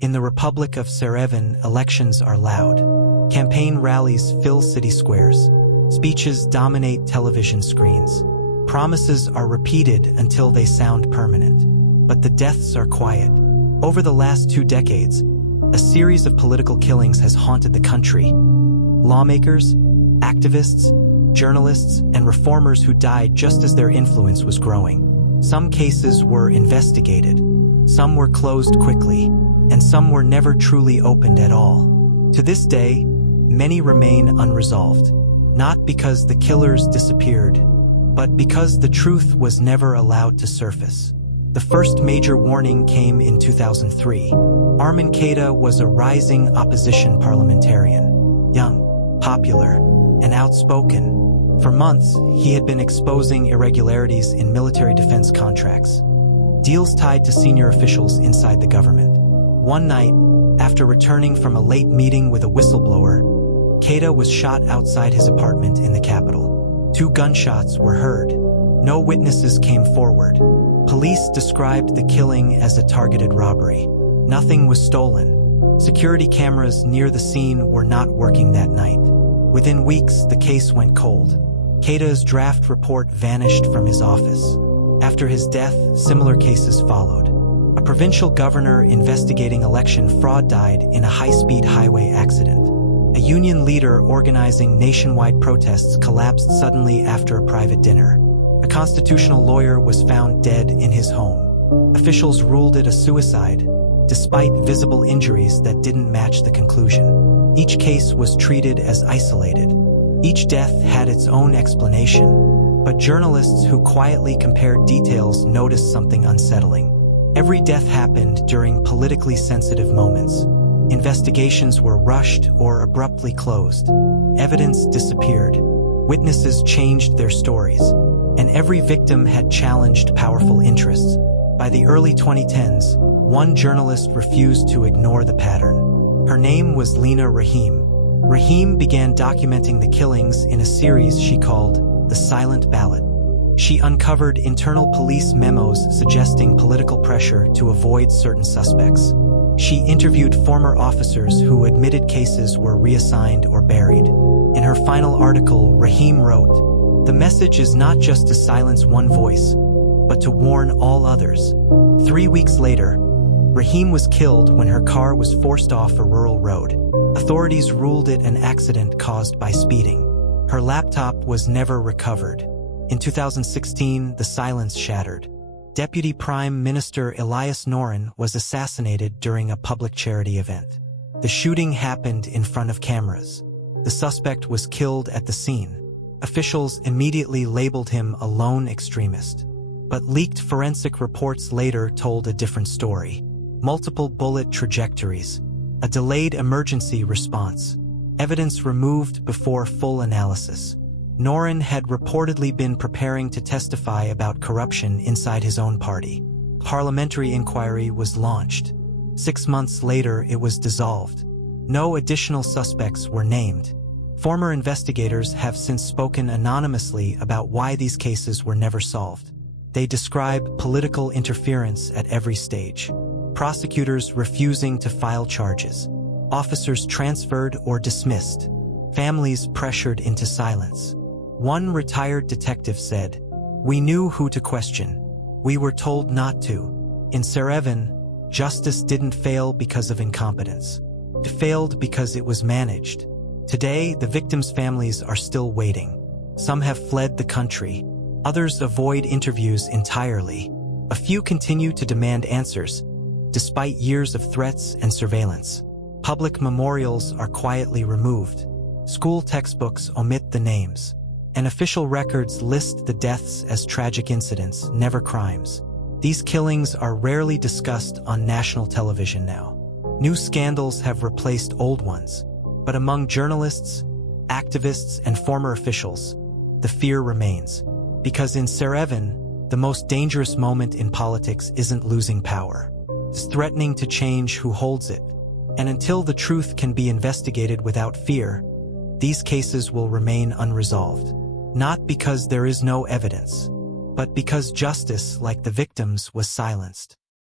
In the Republic of Serevan, elections are loud. Campaign rallies fill city squares. Speeches dominate television screens. Promises are repeated until they sound permanent. But the deaths are quiet. Over the last 2 decades, a series of political killings has haunted the country. Lawmakers, activists, journalists, and reformers who died just as their influence was growing. Some cases were investigated, some were closed quickly, and some were never truly opened at all. To this day, many remain unresolved, not because the killers disappeared, but because the truth was never allowed to surface. The first major warning came in 2003. Armin Keita was a rising opposition parliamentarian, young, popular, and outspoken. For months, he had been exposing irregularities in military defense contracts, deals tied to senior officials inside the government. One night, after returning from a late meeting with a whistleblower, Keita was shot outside his apartment in the capital. 2 gunshots were heard. No witnesses came forward. Police described the killing as a targeted robbery. Nothing was stolen. Security cameras near the scene were not working that night. Within weeks, the case went cold. Keita's draft report vanished from his office. After his death, similar cases followed. A provincial governor investigating election fraud died in a high-speed highway accident. A union leader organizing nationwide protests collapsed suddenly after a private dinner. A constitutional lawyer was found dead in his home. Officials ruled it a suicide, despite visible injuries that didn't match the conclusion. Each case was treated as isolated. Each death had its own explanation, but journalists who quietly compared details noticed something unsettling. Every death happened during politically sensitive moments. Investigations were rushed or abruptly closed. Evidence disappeared. Witnesses changed their stories, and every victim had challenged powerful interests. By the early 2010s, one journalist refused to ignore the pattern. Her name was Lina Rahim. Rahim began documenting the killings in a series she called The Silent Ballot. She uncovered internal police memos suggesting political pressure to avoid certain suspects. She interviewed former officers who admitted cases were reassigned or buried. In her final article, Rahim wrote, "The message is not just to silence one voice, but to warn all others." 3 weeks later, Rahim was killed when her car was forced off a rural road. Authorities ruled it an accident caused by speeding. Her laptop was never recovered. In 2016, the silence shattered. Deputy Prime Minister Elias Norin was assassinated during a public charity event. The shooting happened in front of cameras. The suspect was killed at the scene. Officials immediately labeled him a lone extremist. But leaked forensic reports later told a different story. Multiple bullet trajectories. A delayed emergency response. Evidence removed before full analysis. Norin had reportedly been preparing to testify about corruption inside his own party. Parliamentary inquiry was launched. 6 months later, it was dissolved. No additional suspects were named. Former investigators have since spoken anonymously about why these cases were never solved. They describe political interference at every stage. Prosecutors refusing to file charges. Officers transferred or dismissed. Families pressured into silence. One retired detective said, "We knew who to question. We were told not to." In Serevan, justice didn't fail because of incompetence. It failed because it was managed. Today, the victims' families are still waiting. Some have fled the country. Others avoid interviews entirely. A few continue to demand answers, despite years of threats and surveillance. Public memorials are quietly removed. School textbooks omit the names. And official records list the deaths as tragic incidents, never crimes. These killings are rarely discussed on national television now. New scandals have replaced old ones. But among journalists, activists, and former officials, the fear remains. Because in Serevan, the most dangerous moment in politics isn't losing power. It's threatening to change who holds it. And until the truth can be investigated without fear, these cases will remain unresolved. Not because there is no evidence, but because justice, like the victims, was silenced.